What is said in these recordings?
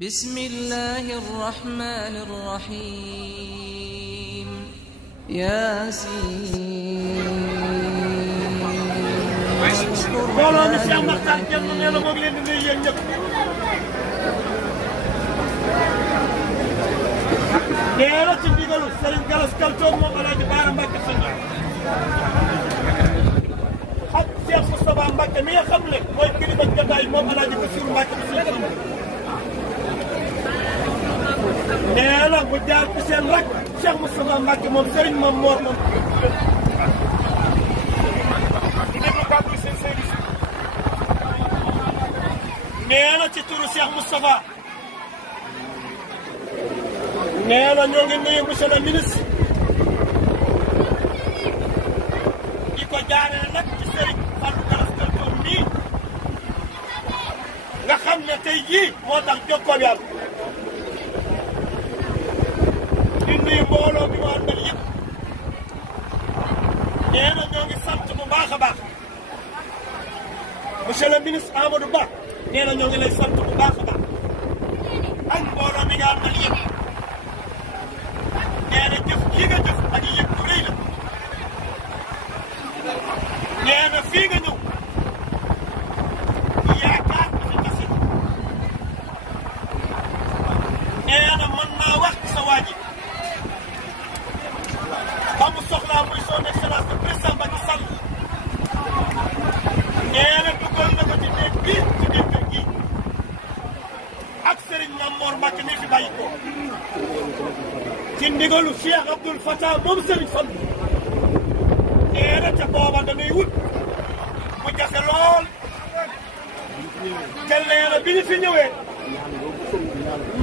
بسم الله الرحمن الرحيم ياسين mbooloo mi Cheikh Makhtar Diène nee na moo ngi leen di nuyu yéen ñëpp nee na ci ndigalu Serigne Gallas Kaltoum moom Alaaji Baara Mbacke Fane ak Cheikh Moustapha Mbacke mi nga xam ne mooy kilifa jotaay moom Alaaji Bassirou Mbacke nee na mu jaar ci seen rak Cheikh Moustapha Mbacke moom Serigne Mame Mor moom di déglu kàddu seen service nee na ci turu Cheikh Moustapha nee na ñoo ngi nuyu monsieur le ministre di ko jaaree nag ci Serigne Fallou Gallas Kaltoum nii nga xam ne tey jii moo tax jokkoo bi am di nuyu mbooloo bi mu àndal yëpp nee na ñoo ngi sant bu baax a baax monsieur le ministre Amadou Ba nee na ñoo ngi lay sant bu baax a baax ak mbooloo mi nga àndal yëpp nee na jëf ji nga jëf ak yëg bu rëy la nee na fii nga ñëw yaakaar na fi tase nee na mën naa wax ci sa waa ji ba mu soxlaa muy son excellence le président Macky Sall nee na dugal na ko ci néeg bii ci biir kër gi ak Serigne Mame Mor Mbacke mi fi bàyyi ko ci ndigalu Cheikh Abdoul Fattah moom Serigne Fall nee na ca booba dañuy wut mu jafe lool te nee na bi ñu fi ñëwee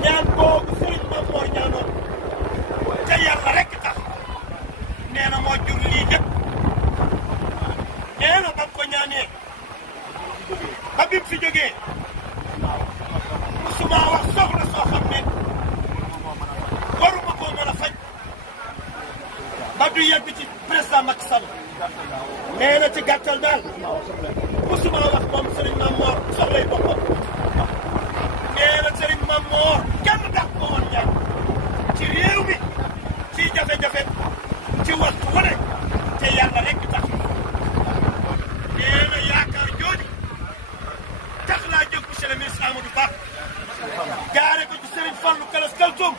ñaan boobu Serigne Mame Mor ñaanoon te yàlla rek tax nee na moo jur lii lépp nee na ba ko ñaanee ba bi mu fi jógee musuma wax soxla soo xam ne waruma koo mën a faj ba du yegg ci président Macky Sall nee na ci gàttal daal musuma wax moom Serigne Mame Mor soxlay boppam nee na Serigne Mame Mor kenn dàq ko woon ñaan ci réew mi ci jafe-jafe ci waxtu wane te yàlla rek tax nee na yaakaar jooju tax laa jóg monsieur le ministre Amadou Ba jaare ko ci Serigne Fallou Gallas Kaltoum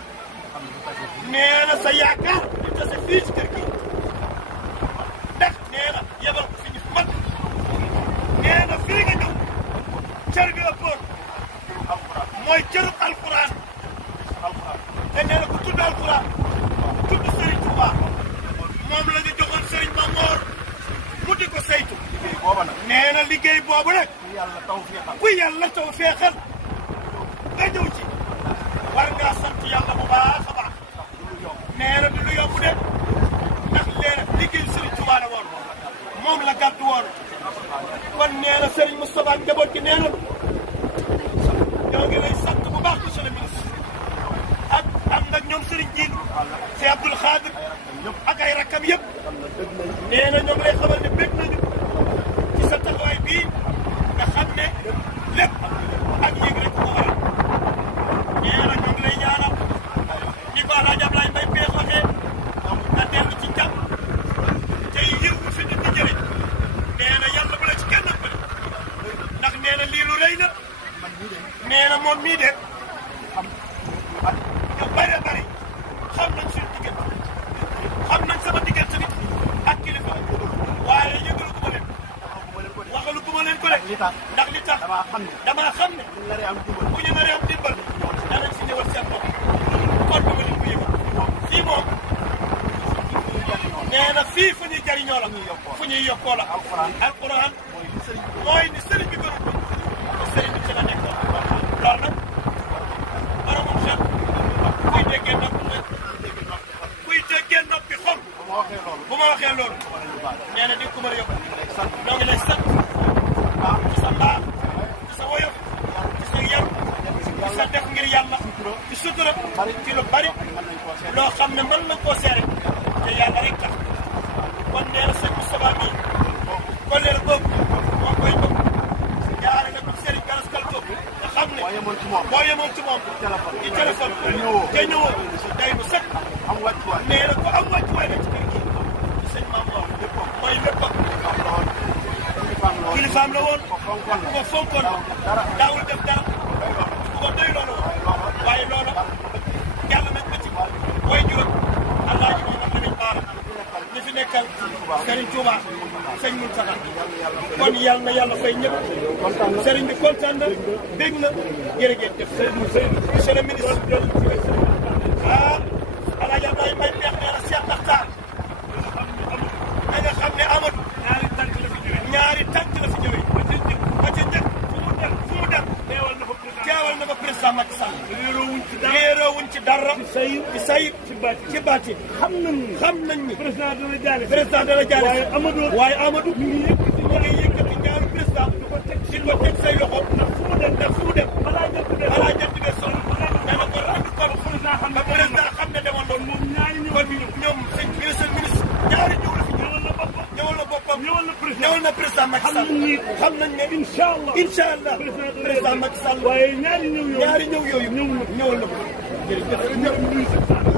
nee na sa yaakaar di tase fii ci kër gi ndax nee na yebal ko fi ñu mat nee na fii nga ñëw cër bi ëppoon mooy cëru alquran te nee na ku tudd alquran tudd Serigne Touba moom la ñu joxoon Serigne Mame Mor mu di ko saytu nee na liggéey boobu nag ku yàlla taw feexal nga ñëw ci war ngaa sant yàlla bu baax a baax nee na du lu yomb de ndax leena liggéey Serigne Touba la woon moom la gàddu woon kon nee na Serigne Moustapha njaboot gi nee na ñoo ngi lay sant bu baax monsieur le ministre ak am nag ñoom Serigne Diine c'est Abdoul Khadir ak ay rakkam yëpp nee na ñoo ngi lay xamal ne bég nañu ci sa taxawaay bii nga xam ne lépp ak yéeg rek ko waral nee na ñoo ngi lay ñaanal ni ko Alaaji Ablaye Mbaye Peex waxee nga dellu ci jàmm tey yiw fi nit ñi jëriñ nee na yàlla bu la ci kenn ëppale ndax nee na lii lu rëy la nee na moom mii de ñu bare bari xam nañ suñu diggante xam nañ sama diggante bi ak kilifa waaye yëgalu ko ma leen waxalu ko ma leen ko de ndax li tax damaa xam ne bu ñu naree am dimbal danañ si ñëwal seen bopp kon dama leen ko yëgal fii moom nee na fii fu ñuy jariñoo la fu ñuy yokkoo la alquran mooy ni sëriñ bi gënu sëriñ bi ci la nekkoon loolu nag boromam xel kuy déggee noppi xol bu ma waxee loolu nee na di ko mën a yóbbu ñoo ngi lay sant ci sa mbaax ci sa woyof ci sa yaru ci sa def ngir yàlla ci sutura ci lu bari loo xam ne mën nañ koo seere te yàlla rek tax kon nee na sëñ Moustapha bii kolleer boobu moo koy jóg jaare la ko Serigne Gallas Kaltoum nga xam ne boo yemoon ci moom boo yemoon ci moom ci téléphone te ñëwoo day nu sëkk am wàccuwaay nee na ko am wàccuwaay la ci kër gi ci sëñ maam wax mooy léppam kilifaam la woon ku ko fonkoon daawul def dara ku ko doy loolu waaye loolu jàll nañ ko ci way juróom Alaaji Mamadou Lamine Bara ñi fi nekkal Serigne Touba sëñ Mountakha kon yàlla na yàlla fay ñëpp Serigne bi kontaan na bég na jërëjëf def monsieur le ministre ah Alaaji Abdoulaye Mbaye Peex nee na Cheikh Makhtar da nga xam ne Amadou ñaari tànk la fi ñëwee ba ca njëkk fu mu dem teewal na ko président Macky Sall réeroowuñ ci dara ci sayib ci baatin xam nañ ni président dana jaale waaye Amadou ñu ngi yëkkati ñaaru président di ko teg say loxo ndax fu mu dem balaa jant bi sol nee na ko rendu compte ba président xam ne demoon loolu moom ñoom sëñ ministre ñaari ñëw la fi ñëwal na boppam ñëwal na président Macky Sall xam nañ ne incha allah président Macky Sall waaye ñaari ñëw yooyu ñëwal na ko jërëjëf